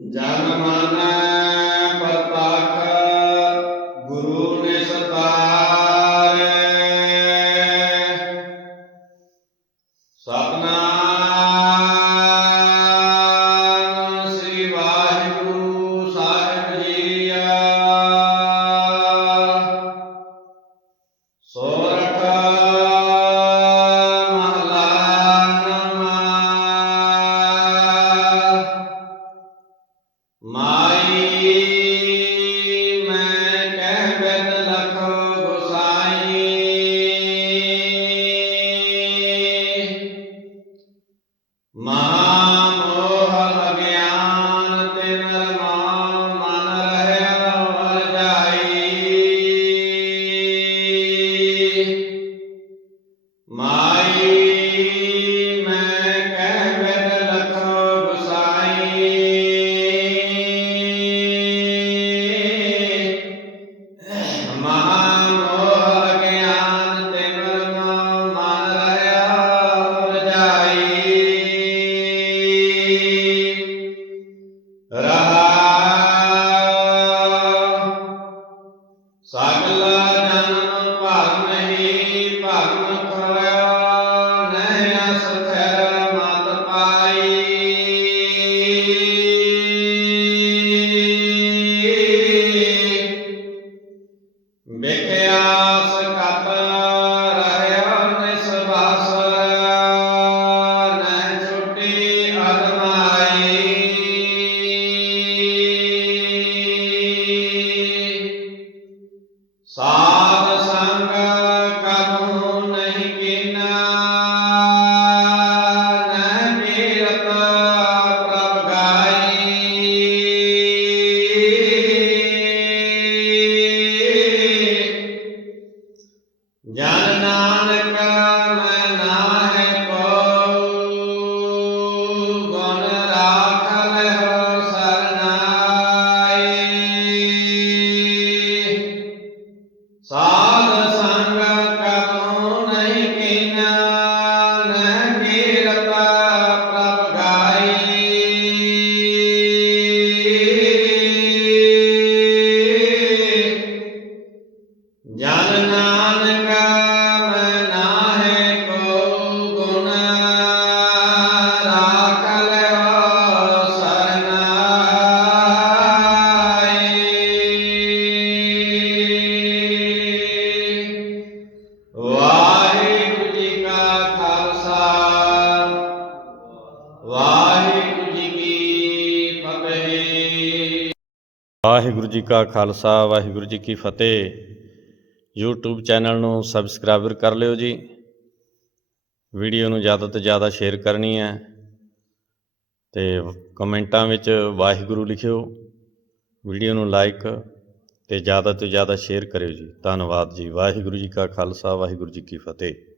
ਜਨ ਮਨ মা ਵਿਖਿਆਸ ਜਨ ਨਾਨਕ ਮੈਂ ਨਾਹਿ ਕੋ ਗੁਣ ਰਾਖ ਲਹਿ ਸਰਨਾਈ। ਸਾਧ ਸੰਗ ਕਬਹੂ ਨਹੀਂ ਕੀਨਾ ਨਹਿ ਕੀਰਤ ਪ੍ਰਭ ਗਾਈ। ਜਨ ਨਾਨਕ ਵਾਹਿਗੁਰੂ ਜੀ ਕੀ ਫਤਿਹ। ਵਾਹਿਗੁਰੂ ਜੀ ਕਾ ਖਾਲਸਾ, ਵਾਹਿਗੁਰੂ ਜੀ ਕੀ ਫਤਿਹ। YouTube ਚੈਨਲ ਨੂੰ ਸਬਸਕ੍ਰਾਈਬਰ ਕਰ ਲਿਓ ਜੀ। ਵੀਡੀਓ ਨੂੰ ਜ਼ਿਆਦਾ ਤੋਂ ਜ਼ਿਆਦਾ ਸ਼ੇਅਰ ਕਰਨੀ ਹੈ। ਤੇ ਕਮੈਂਟਾਂ ਵਿੱਚ ਵਾਹਿਗੁਰੂ ਲਿਖਿਓ। ਵੀਡੀਓ ਨੂੰ ਲਾਈਕ ਤੇ ਜ਼ਿਆਦਾ ਤੋਂ ਜ਼ਿਆਦਾ ਸ਼ੇਅਰ ਕਰਿਓ ਜੀ। ਧੰਨਵਾਦ ਜੀ। ਵਾਹਿਗੁਰੂ ਜੀ ਕਾ ਖਾਲਸਾ, ਵਾਹਿਗੁਰੂ ਜੀ ਕੀ ਫਤਿਹ।